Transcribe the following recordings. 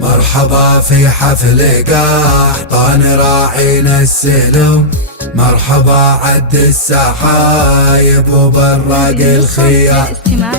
مرحبا في حفل قحطان راعينا السلم، مرحبا عد السحايب وبراق الخيام،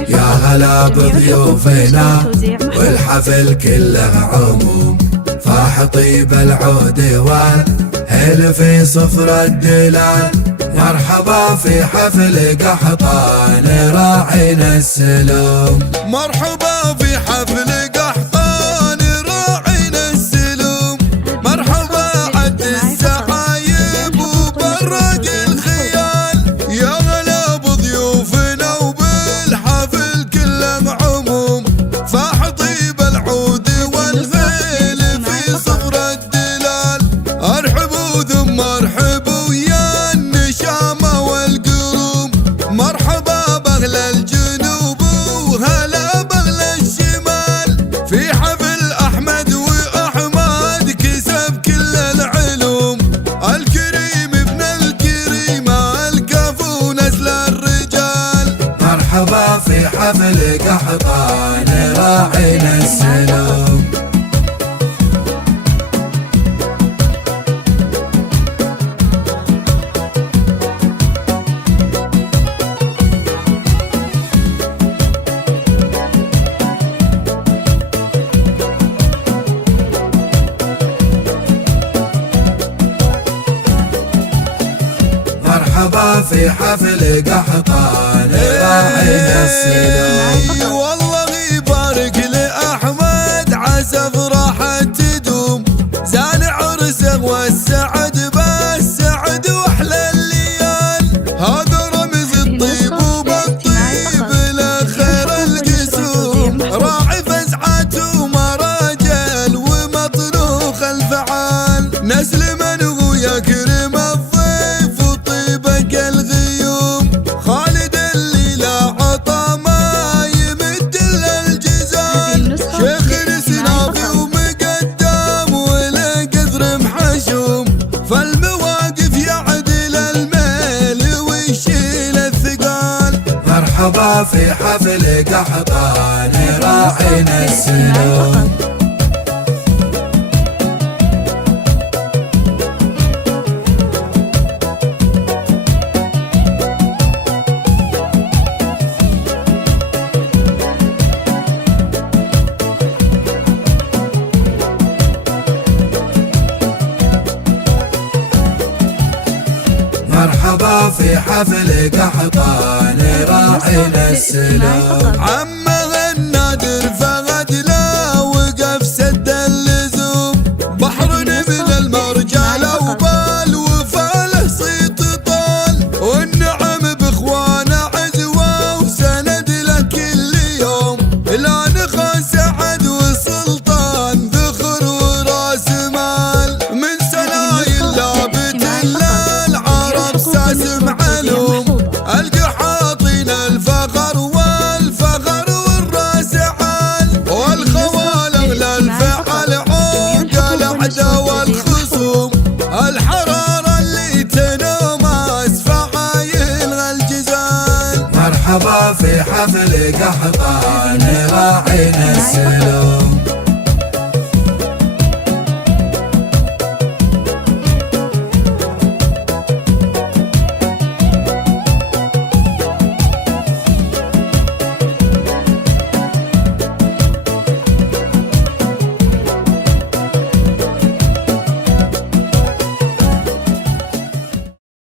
يا هلا بضيوفنا والحفل كله عموم، فاح طيب العود والهل في صفر الدلال. مرحبا في حفل قحطان راعينا السلم، مرحبا في حفل قحطان راعينا السلم، مرحبا عد السحايب وبراق الخيال، يا غلا بضيوفنا وبالحفل كله عموم، فاح طيب العود والهيل في صفر الدلال. ارحبوا ثم ارحبوا يا النشامة والقروم، مرحبا باهل الجنوب وهلا باهل الشمال، في حفل احمد واحمد كسب كل العلوم، الكريم ابن الكريم الكفو نسل الرجال. مرحبا في حفل قحطان راعينا السلم. مرحبا في حفل قحطان راعينا السلم. والله يبارك لأحمد عسى فرحة تدوم، زان عرسه والسعد بالسعد واحلى الليال، هذا رمز الطيب وبالطيب لخير القسوم، راعي فزعته مراجل ومطروخ الفعال، نسل من هو يكرم الضيف وطيبك الغيوم، خالد اللي لا عطى ما يمد للجزال، شيخ نسنافي ومقدام والقدر محشوم، فالمواقف يعدل الميل ويشيل الثقال. مرحبا في حفل قحطان راعينا السلم. مرحبا في حفل قحطان راعينا السلم. عمه النادر فغد لا وقف سد اللزوم، بحر من المرجال وبال وفاله صيت طال، والنعم باخوانه عزوه وسند له كل يوم، لا نخا سعد وسلطان ذخر وراس مال، من سلايل لابت للعرب ساس معلوم، القحاطين الفخر والفخر والراس عال، والخوالق للفعل عوق الاعداء والخصوم، الحرارة اللي تنومس فعايل الجزال. مرحبا في حفل قحطان راعينا السلم.